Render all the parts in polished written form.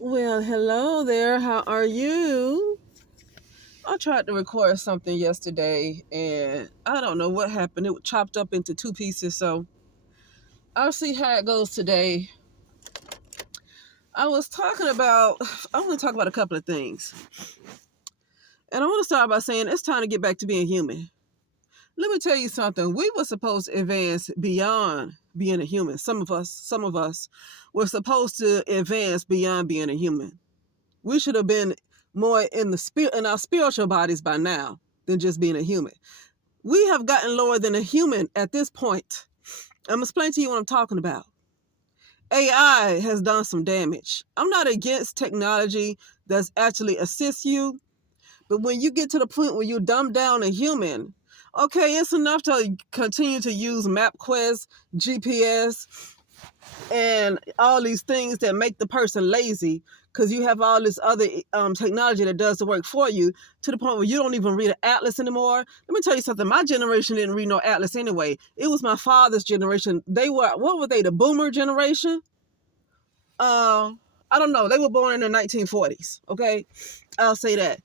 Well, hello there. How are you? I tried to record something yesterday and I don't know what happened. It was chopped up into two pieces. So I'll see how it goes today. I was talking about, I want to talk about a couple of things. And I want to start by saying it's time to get back to being human. Let me tell you something. We were supposed to advance beyond being a human. Some of us were supposed to advance beyond being a human. We should have been more in the spirit in our spiritual bodies by now than just being a human. We have gotten lower than a human at this point. I'm gonna explain to you what I'm talking about. AI has done some damage. I'm not against technology that's actually assists you, but when you get to the point where you dumb down a human, okay, it's enough to continue to use MapQuest, GPS, and all these things that make the person lazy because you have all this other technology that does the work for you to the point where you don't even read an atlas anymore. Let me tell you something. My generation didn't read no atlas anyway. It was my father's generation. They were, what were they, the boomer generation? Uh, I don't know. They were born in the 1940s. Okay, I'll say that.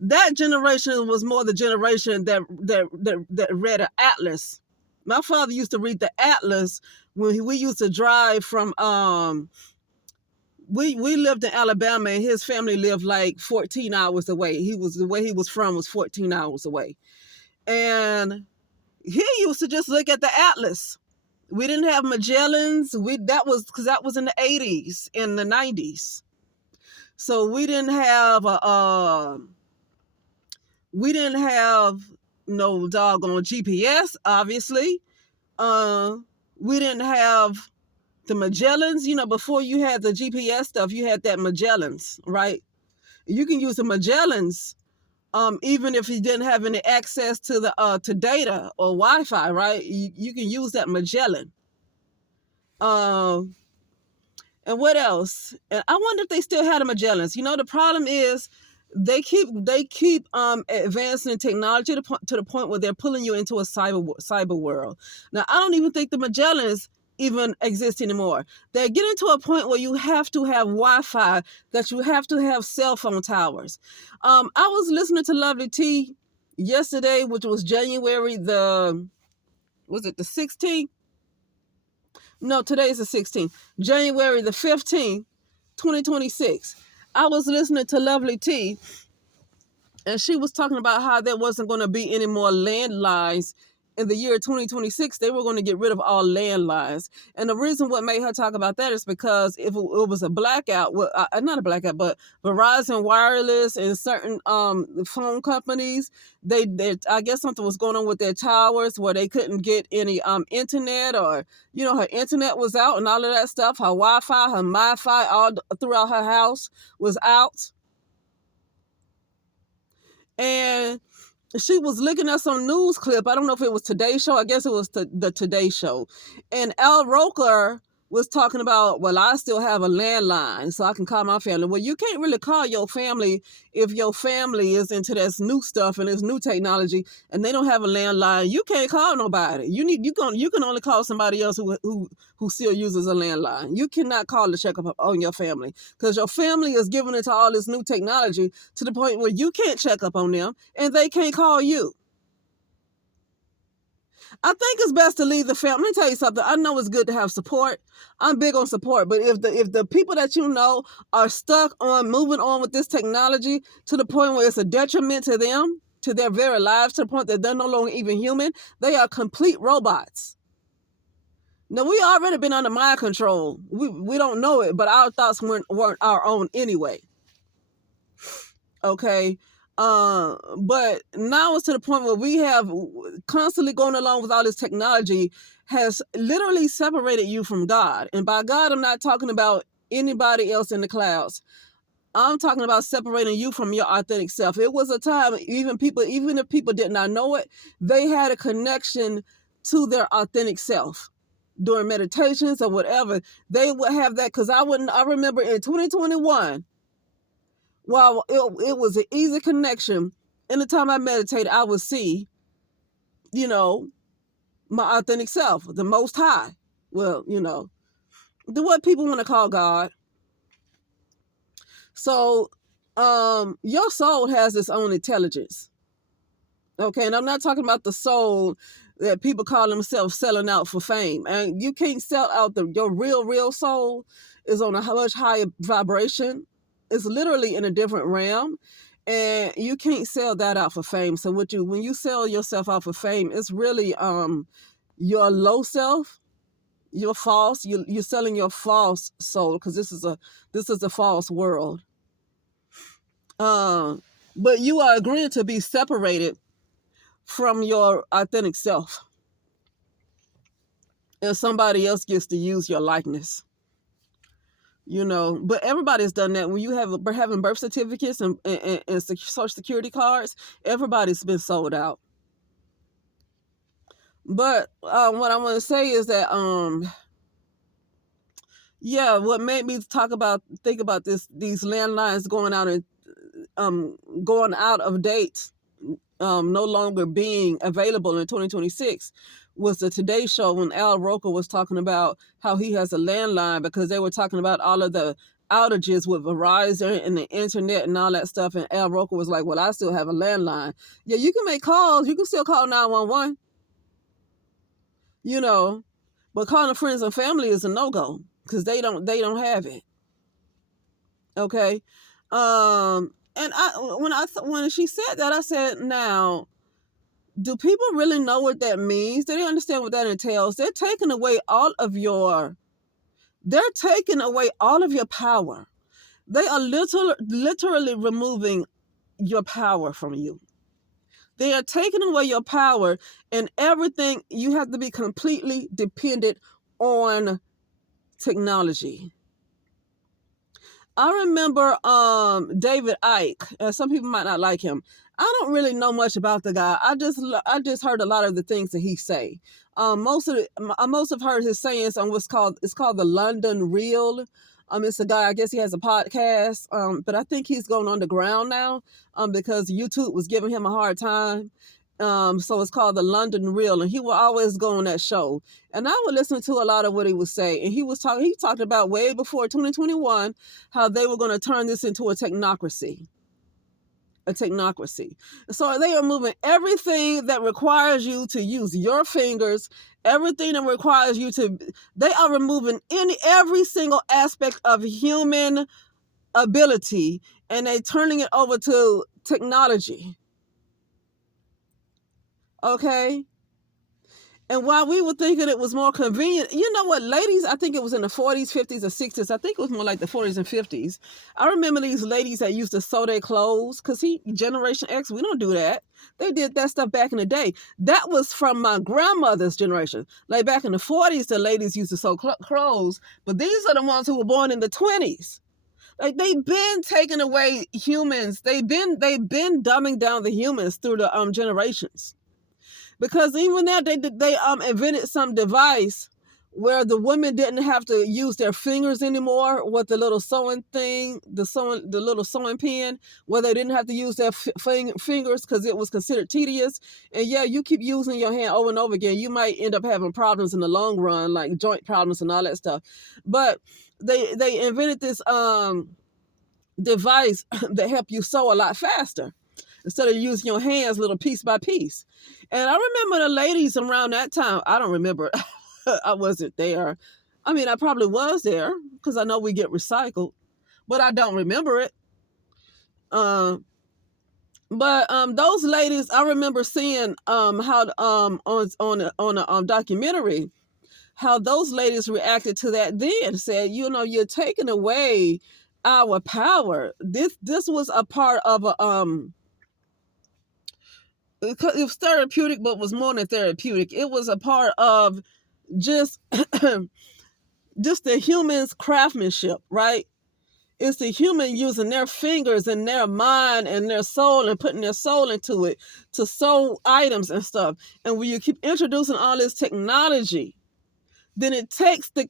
That generation was more the generation that read an atlas. My father used to read the atlas when we used to drive from we lived in Alabama and his family lived like 14 hours away. The way he was from was 14 hours away. And he used to just look at the atlas. We didn't have Magellans. That was in the 80s, in the 90s. So we didn't have no doggone GPS, obviously. Uh we didn't have the Magellans. Before you had the GPS stuff, you had that Magellans, right? You can use the Magellans, even if you didn't have any access to the to data or Wi-Fi, right? You can use that Magellan. Um, and what else? And I wonder if they still had a Magellans. The problem is they keep advancing technology to the point where they're pulling you into a cyber world. Now I don't even think the Magellans even exist anymore. They're getting to a point where you have to have Wi-Fi, that you have to have cell phone towers. I was listening to Lovely T yesterday, which was January the 16th? No, today's the 16th. January the 15th, 2026. I was listening to Lovely T, and she was talking about how there wasn't going to be any more landlines in the year 2026. They were going to get rid of all landlines. And the reason what made her talk about that is because if it was a blackout, well, not a blackout, but Verizon Wireless and certain phone companies, they I guess something was going on with their towers where they couldn't get any internet, or her internet was out and all of that stuff. Her Wi-Fi, her Mi-Fi, all throughout her house was out. And she was looking at some news clip. I don't know if it was Today Show. I guess it was the Today Show. And Al Roker was talking about, well, I still have a landline so I can call my family. Well, you can't really call your family if your family is into this new stuff and this new technology and they don't have a landline. You can't call nobody. You can only call somebody else who still uses a landline. You cannot call to check up on your family because your family is giving it to all this new technology to the point where you can't check up on them and they can't call you. I think it's best to leave the family. Let me tell you something. I know it's good to have support. I'm big on support, but if the people that you know are stuck on moving on with this technology to the point where it's a detriment to them, to their very lives, to the point that they're no longer even human, they are complete robots. Now, we already been under mind control. We don't know it, but our thoughts weren't our own anyway. Okay. But now it's to the point where we have constantly going along with all this technology has literally separated you from God. And by God, I'm not talking about anybody else in the clouds. I'm talking about separating you from your authentic self. It was a time, even if people did not know it, they had a connection to their authentic self during meditations or whatever. They would have that, because I remember in 2021, while it was an easy connection, anytime I meditated, I would see, you know, my authentic self, the Most High. Well, the what people want to call God. So your soul has its own intelligence. Okay, and I'm not talking about the soul that people call themselves selling out for fame. And you can't sell out your real soul is on a much higher vibration. It's literally in a different realm. And you can't sell that out for fame. So when you sell yourself out for fame, it's really your low self, your false, you're selling your false soul, because this is a false world. But you are agreeing to be separated from your authentic self, and somebody else gets to use your likeness. But everybody's done that. When you having birth certificates and social security cards, everybody's been sold out. But what I want to say is that what made me think about these landlines going out of date, no longer being available in 2026, was the Today Show, when Al Roker was talking about how he has a landline, because they were talking about all of the outages with Verizon and the internet and all that stuff. And Al Roker was like, well, I still have a landline. Yeah, you can make calls. You can still call 911, but calling friends and family is a no-go, because they don't have it. Okay. And when she said that, I said, now, do people really know what that means? Do they understand what that entails? They're taking away all of your power. They are literally removing your power from you. They are taking away your power, and everything, you have to be completely dependent on technology. I remember David Icke. Some people might not like him. I don't really know much about the guy. I just heard a lot of the things that he say. Most have heard his sayings on it's called the London Reel. It's a guy, I guess he has a podcast, but I think he's going underground now, because YouTube was giving him a hard time. So it's called the London Reel, and he will always go on that show. And I would listen to a lot of what he would say. And he talked about way before 2021, how they were going to turn this into a technocracy. So they are moving everything that requires you to use your fingers, everything that requires they are removing every single aspect of human ability, and they're turning it over to technology. Okay? And while we were thinking it was more convenient, you know what, ladies, I think it was in the 40s, 50s, or 60s. I think it was more like the 40s and 50s. I remember these ladies that used to sew their clothes, because Generation X, we don't do that. They did that stuff back in the day. That was from my grandmother's generation. Like back in the 40s, the ladies used to sew clothes, but these are the ones who were born in the 20s. Like, they've been taking away humans. They've been dumbing down the humans through the generations. Because even now they invented some device where the women didn't have to use their fingers anymore with the little sewing thing, the little sewing pin, where they didn't have to use their fingers because it was considered tedious. And yeah, you keep using your hand over and over again, you might end up having problems in the long run, like joint problems and all that stuff. But they invented this device that help you sew a lot faster, instead of using your hands little piece by piece. And I remember the ladies around that time. I don't remember. I wasn't there. I mean, I probably was there, because I know we get recycled, but I don't remember it. But those ladies, I remember seeing how on a documentary, how those ladies reacted to that then. Said, you're taking away our power. This was a part of a it was therapeutic, but was more than therapeutic. It was a part of just just the human's craftsmanship, right? It's the human using their fingers and their mind and their soul and putting their soul into it to sew items and stuff. And when you keep introducing all this technology, then it takes the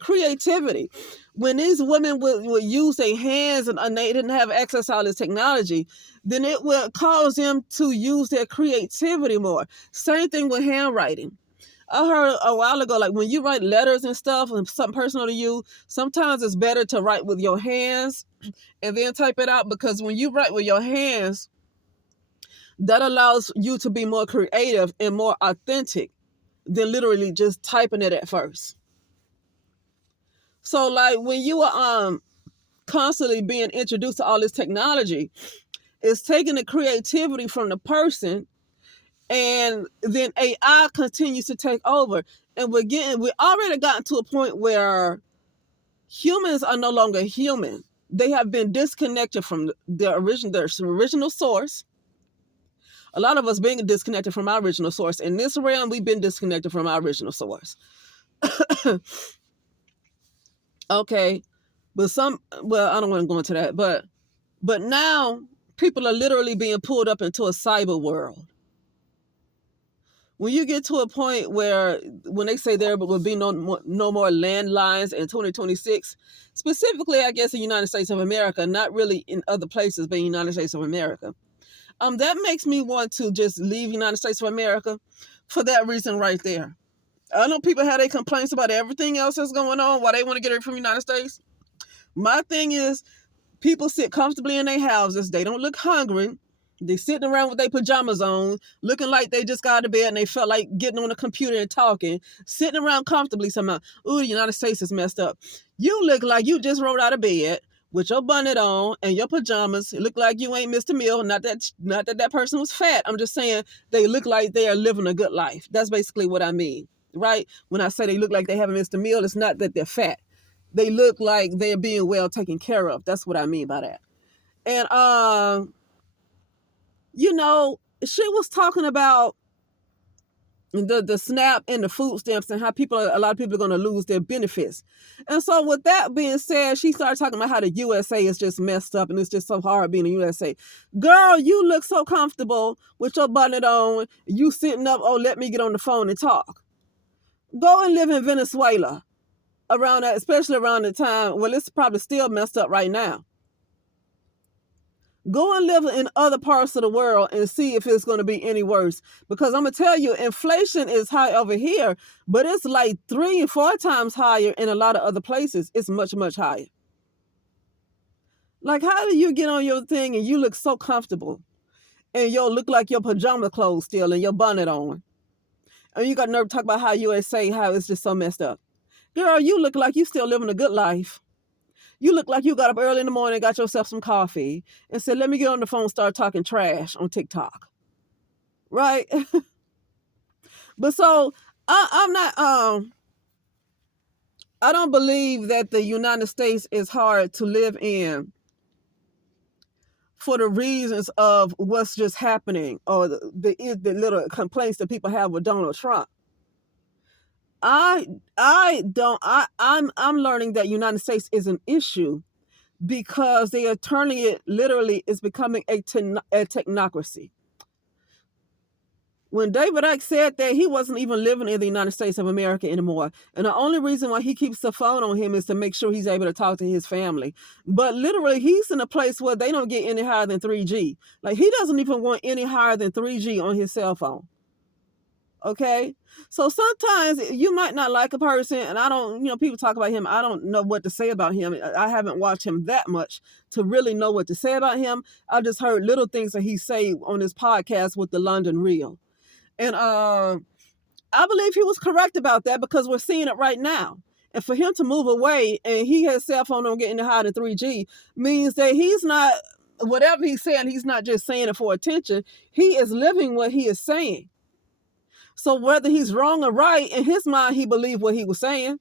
creativity. When these women would use their hands and they didn't have access to all this technology, then it will cause them to use their creativity more. Same thing with handwriting. I heard a while ago, like when you write letters and stuff and something personal to you, sometimes it's better to write with your hands and then type it out, because when you write with your hands, that allows you to be more creative and more authentic than literally just typing it at first. So like when you are constantly being introduced to all this technology, it's taking the creativity from the person, and then AI continues to take over. And we already gotten to a point where humans are no longer human. They have been disconnected from their original source. A lot of us being disconnected from our original source. In this realm, we've been disconnected from our original source. Okay. Well, I don't want to go into that, but now people are literally being pulled up into a cyber world. When you get to a point where, when they say there will be no more landlines in 2026, specifically, I guess, in the United States of America, not really in other places, but in the United States of America, that makes me want to just leave United States of America for that reason right there. I know people have their complaints about everything else that's going on, why they want to get away from the United States. My thing is, people sit comfortably in their houses. They don't look hungry. They sitting around with their pajamas on, looking like they just got out of bed and they felt like getting on the computer and talking, sitting around comfortably somehow. Ooh, the United States is messed up. You look like you just rolled out of bed with your bonnet on and your pajamas. It look like you ain't missed a meal. Not that person was fat. I'm just saying they look like they are living a good life. That's basically what I mean, right? When I say they look like they haven't missed a meal, it's not that they're fat. They look like they're being well taken care of. That's what I mean by that. And she was talking about the SNAP and the food stamps and how a lot of people are going to lose their benefits. And so with that being said, she started talking about how the USA is just messed up and it's just so hard being in the USA. Girl, you look so comfortable with your bonnet on. You sitting up, oh, let me get on the phone and talk. Go and live in Venezuela around that, especially around the time, well, it's probably still messed up right now. Go and live in other parts of the world and see if it's going to be any worse. Because I'm going to tell you, inflation is high over here, but it's like 3 and 4 times higher in a lot of other places. It's much, much higher. Like, how do you get on your thing and you look so comfortable and you look like your pajama clothes still and your bonnet on? And you got nerve to talk about how USA, how it's just so messed up. Girl, you look like you still living a good life. You look like you got up early in the morning, got yourself some coffee, and said, let me get on the phone and start talking trash on TikTok. Right? But so, I'm not, I don't believe that the United States is hard to live in for the reasons of what's just happening or the little complaints that people have with Donald Trump. I'm learning that United States is an issue because they are turning it, literally, it's becoming a technocracy. When David Icke said that, he wasn't even living in the United States of America anymore. And the only reason why he keeps the phone on him is to make sure he's able to talk to his family. But literally, he's in a place where they don't get any higher than 3G. Like, he doesn't even want any higher than 3G on his cell phone. Okay? So sometimes you might not like a person, and I don't, people talk about him. I don't know what to say about him. I haven't watched him that much to really know what to say about him. I just heard little things that he say on his podcast with the London Real. And I believe he was correct about that because we're seeing it right now. And for him to move away and he has cell phone on getting higher than 3G means that he's not, whatever he's saying, he's not just saying it for attention. He is living what he is saying. So whether he's wrong or right, in his mind, he believed what he was saying.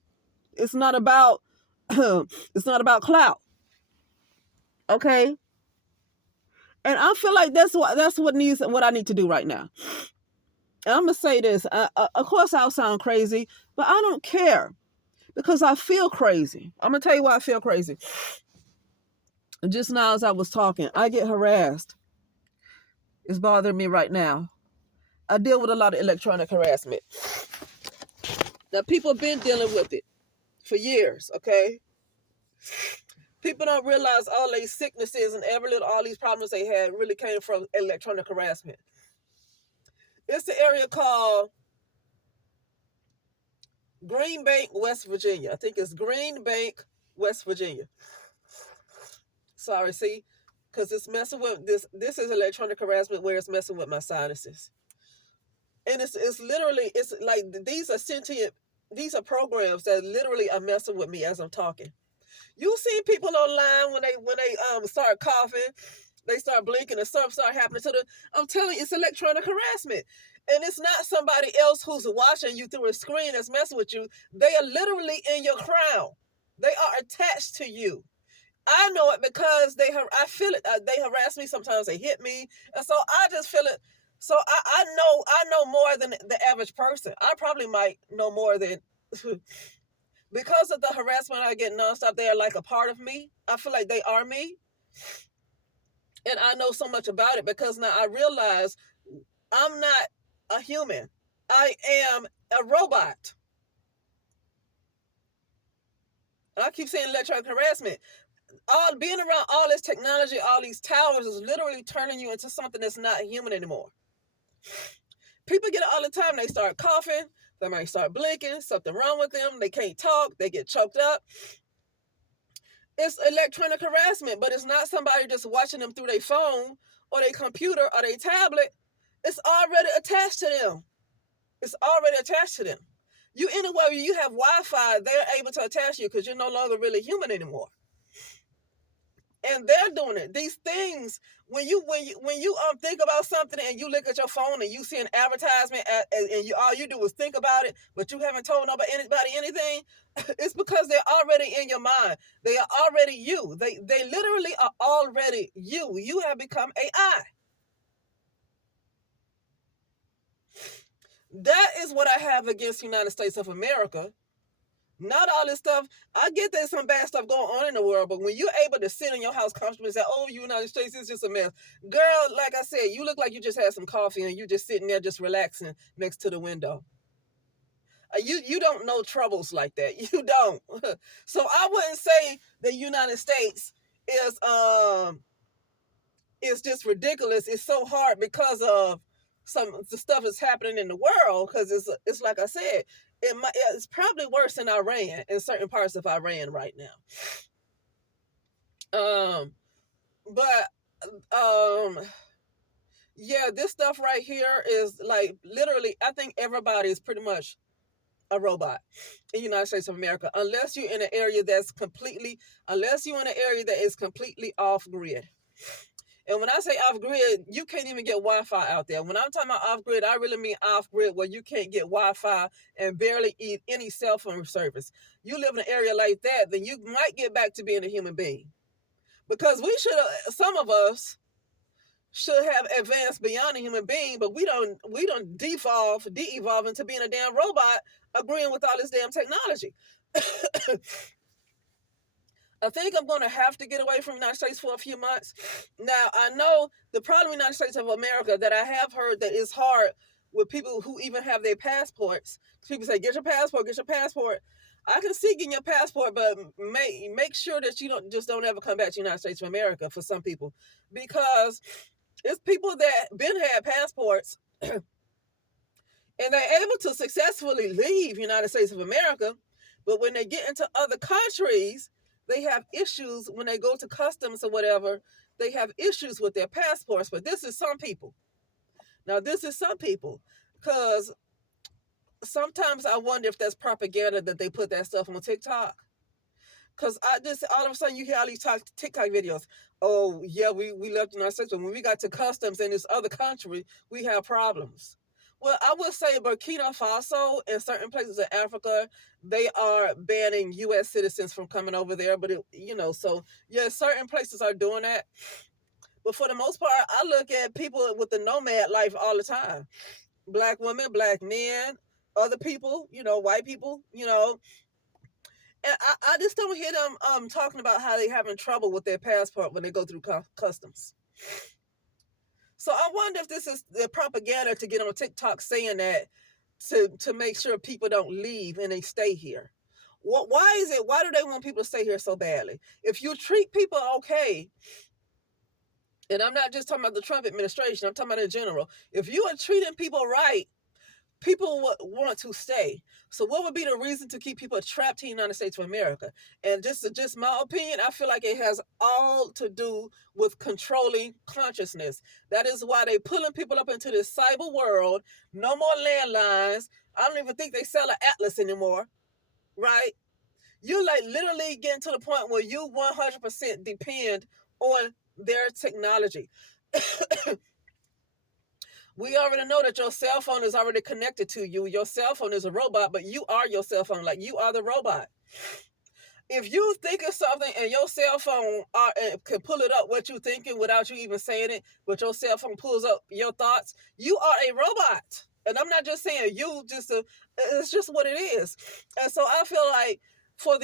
It's not about clout. Okay? And I feel like that's what I need to do right now. And I'm going to say this. Of course, I'll sound crazy, but I don't care because I feel crazy. I'm going to tell you why I feel crazy. Just now as I was talking, I get harassed. It's bothering me right now. I deal with a lot of electronic harassment. Now, people have been dealing with it for years, okay? People don't realize all these sicknesses and all these problems they had really came from electronic harassment. It's the area called Green Bank, West Virginia. I think it's Green Bank, West Virginia. Sorry, see, because it's messing with this. This is electronic harassment where it's messing with my sinuses, and it's literally it's like these are sentient. These are programs that literally are messing with me as I'm talking. You see people online when they start coughing, they start blinking and stuff start happening to them. I'm telling you, it's electronic harassment. And it's not somebody else who's watching you through a screen that's messing with you. They are literally in your crown. They are attached to you. I know it because I feel it. They harass me. Sometimes they hit me. And so I just feel it. So I know more than the average person. I probably might know more than because of the harassment I get nonstop. They are like a part of me. I feel like they are me. And I know so much about it because now I realize I'm not a human. I am a robot. I keep saying electronic harassment. All being around all this technology, all these towers is literally turning you into something that's not human anymore. People get it all the time. They start coughing. They might start blinking. Something wrong with them. They can't talk. They get choked up. It's electronic harassment, but it's not somebody just watching them through their phone or their computer or their tablet. It's already attached to them. It's already attached to them. You anywhere you have Wi-Fi, they're able to attach you because you're no longer really human anymore. And they're doing it. These things, when you think about something and you look at your phone and you see an advertisement and you all you do is think about it, but you haven't told anybody anything, it's because they're already in your mind. They are already you. They literally are already you. You have become AI. That is what I have against the United States of America. Not all this stuff. I get there's some bad stuff going on in the world, but when you're able to sit in your house comfortably and say, "Oh, United States is just a mess," girl, like I said, you look like you just had some coffee and you just sitting there just relaxing next to the window. You don't know troubles like that. You don't. So I wouldn't say the United States is is just ridiculous. It's so hard because of some of the stuff that's happening in the world. Because it's like I said, it's probably worse in Iran in certain parts of Iran right now. But yeah, this stuff right here is like literally. I think everybody is pretty much a robot in the United States of America, unless you're in an area unless you're in an area that is completely off grid. And when I say off grid, you can't even get Wi-Fi out there. When I'm talking about off grid, I really mean off grid where you can't get Wi-Fi and barely eat any cell phone service. You live in an area like that, then you might get back to being a human being. Because some of us should have advanced beyond a human being, but we don't de-evolve into being a damn robot agreeing with all this damn technology. I think I'm going to have to get away from the United States for a few months. Now, I know the problem in the United States of America that I have heard that is hard with people who even have their passports. People say, get your passport, get your passport. I can see getting your passport, but make sure that you don't ever come back to the United States of America for some people. Because it's people that been had passports and they're able to successfully leave United States of America, but when they get into other countries, they have issues when they go to customs or whatever. They have issues with their passports. But this is some people. Now, this is some people because sometimes I wonder if that's propaganda that they put that stuff on TikTok. Because I just all of a sudden you hear all these TikTok videos. Oh yeah, we left in our States, but when we got to customs in this other country, we have problems. Well, I would say Burkina Faso and certain places in Africa, they are banning U.S. citizens from coming over there. But so yeah, certain places are doing that. But for the most part, I look at people with the nomad life all the time. Black women, black men, other people, white people, and I just don't hear them talking about how they having trouble with their passport when they go through customs. So I wonder if this is the propaganda to get on TikTok saying that to make sure people don't leave and they stay here. Why is it? Why do they want people to stay here so badly? If you treat people okay, and I'm not just talking about the Trump administration, I'm talking about in general. If you are treating people right, people want to stay. So what would be the reason to keep people trapped in the United States of America? And just my opinion, I feel like it has all to do with controlling consciousness. That is why they pulling people up into this cyber world. No more landlines. I don't even think they sell an atlas anymore, right? You like literally getting to the point where you 100% depend on their technology. We already know that your cell phone is already connected to you. Your cell phone is a robot, but you are your cell phone. Like, you are the robot. If you think of something and your cell phone can pull it up what you're thinking without you even saying it, but your cell phone pulls up your thoughts, you are a robot. And I'm not just saying you, it's just what it is. And so I feel like for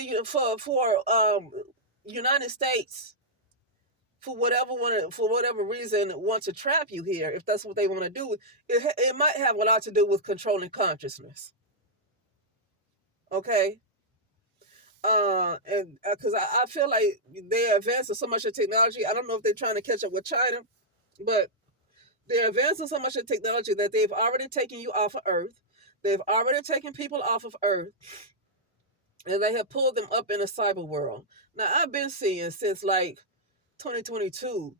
United States, for whatever reason want to trap you here, if that's what they want to do, it might have a lot to do with controlling consciousness. Okay. And because I feel like they're advancing so much of technology. I don't know if they're trying to catch up with China, but they're advancing so much of technology that they've already taken you off of Earth. They've already taken people off of Earth, and they have pulled them up in a cyber world. Now, I've been seeing since like 2022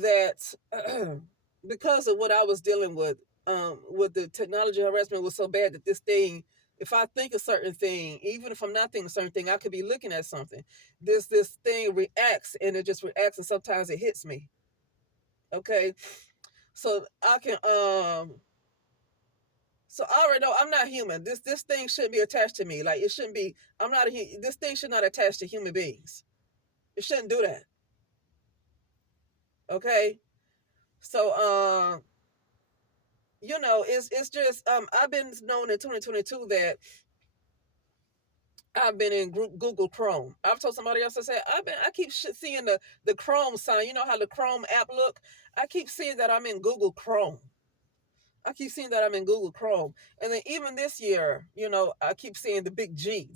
that because of what I was dealing with the technology harassment was so bad that this thing, if I think a certain thing, even if I'm not thinking a certain thing, I could be looking at something. This thing reacts, and it just reacts, and sometimes it hits me. Okay, so I can so I already know I'm not human. This thing shouldn't be attached to me. Like, it shouldn't be. I'm not a. This thing should not attach to human beings. It shouldn't do that. Okay, so it's just I've been known in 2022 that I've been in Google Chrome. I've told somebody else, I said I keep seeing the Chrome sign. You know how the Chrome app look? I keep seeing that I'm in Google Chrome. I keep seeing that I'm in Google Chrome. And then even this year, I keep seeing the big G,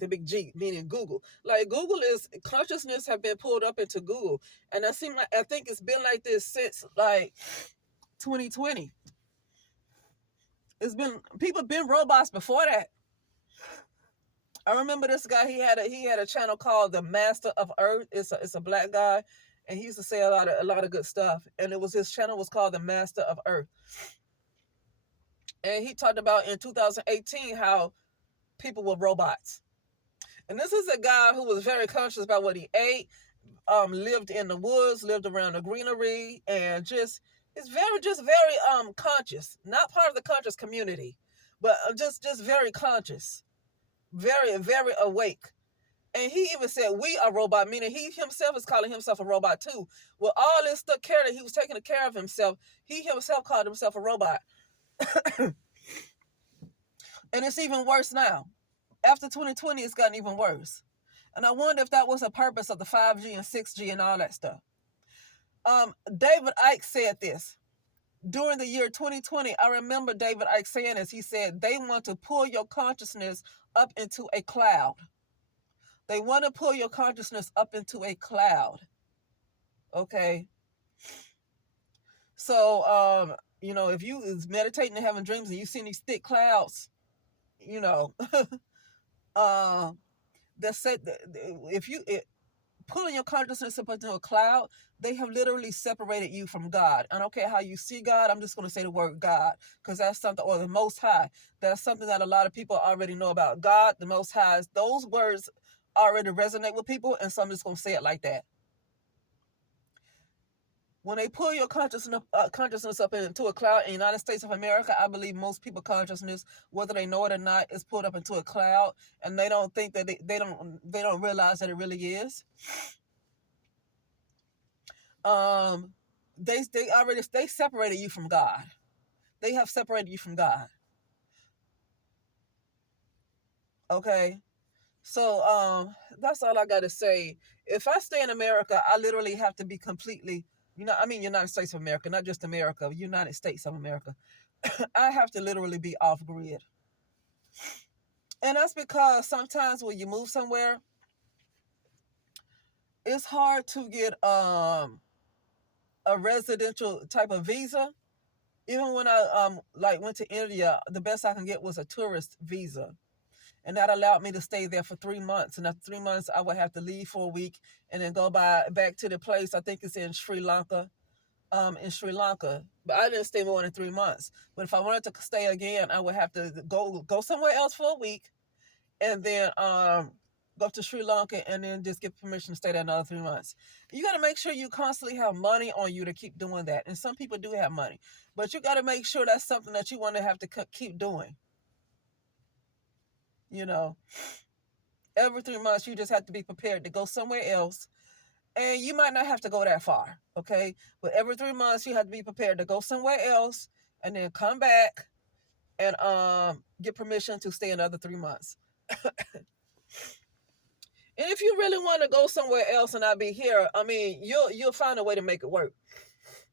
meaning Google. Like, Google is consciousness have been pulled up into Google. And I think it's been like this since like 2020. It's been people been robots before that. I remember this guy. He had a channel called the Master of Earth. It's a black guy, and he used to say a lot of good stuff. And his channel was called the Master of Earth. And he talked about in 2018 how people were robots. And this is a guy who was very conscious about what he ate, lived in the woods, lived around the greenery, and just very conscious. Not part of the conscious community, but just very conscious, very very awake. And he even said we are robot, meaning he himself is calling himself a robot too. With all this stuff care that he was taking care of himself, he himself called himself a robot. And it's even worse now. After 2020, it's gotten even worse. And I wonder if that was the purpose of the 5G and 6G and all that stuff. David Icke said this. During the year 2020, I remember David Icke saying this. He said, they want to pull your consciousness up into a cloud. They want to pull your consciousness up into a cloud. Okay. So, if you is meditating and having dreams and you see these thick clouds, uh, that said, if you pulling your consciousness up into a cloud, they have literally separated you from God. I don't care how you see God. I'm just going to say the word God, because that's something, or the Most High. That's something that a lot of people already know about. God, the Most High. Those words already resonate with people, and so I'm just going to say it like that. When they pull your consciousness up into a cloud in the United States of America, I believe most people consciousness, whether they know it or not, is pulled up into a cloud, and they don't think that they don't realize that it really is. They separated you from God. They have separated you from God. Okay. So that's all I gotta say. If I stay in America, I literally have to be completely, United States of America, not just America, United States of America. I have to literally be off grid. And that's because sometimes when you move somewhere, it's hard to get a residential type of visa Even when I like went to India, the best I can get was a tourist visa, and that allowed me to stay there for 3 months. And after 3 months, I would have to leave for a week and then go back to the place. I think it's in Sri Lanka. In Sri Lanka, but I didn't stay more than 3 months. But if I wanted to stay again, I would have to go somewhere else for a week, and then go to Sri Lanka, and then just get permission to stay there another 3 months. You got to make sure you constantly have money on you to keep doing that. And some people do have money, but you got to make sure that's something that you want to have to keep doing. You know, every 3 months, you just have to be prepared to go somewhere else. And you might not have to go that far, okay? But every 3 months, you have to be prepared to go somewhere else and then come back and get permission to stay another 3 months. And if you really want to go somewhere else and not be here, I mean, you'll find a way to make it work.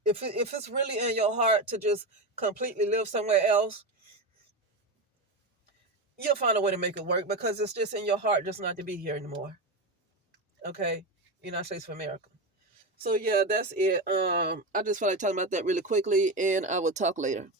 If it's really in your heart to just completely live somewhere else, you'll find a way to make it work, because it's just in your heart just not to be here anymore. Okay? United States of America. So yeah, that's it. I just felt like talking about that really quickly, and I will talk later.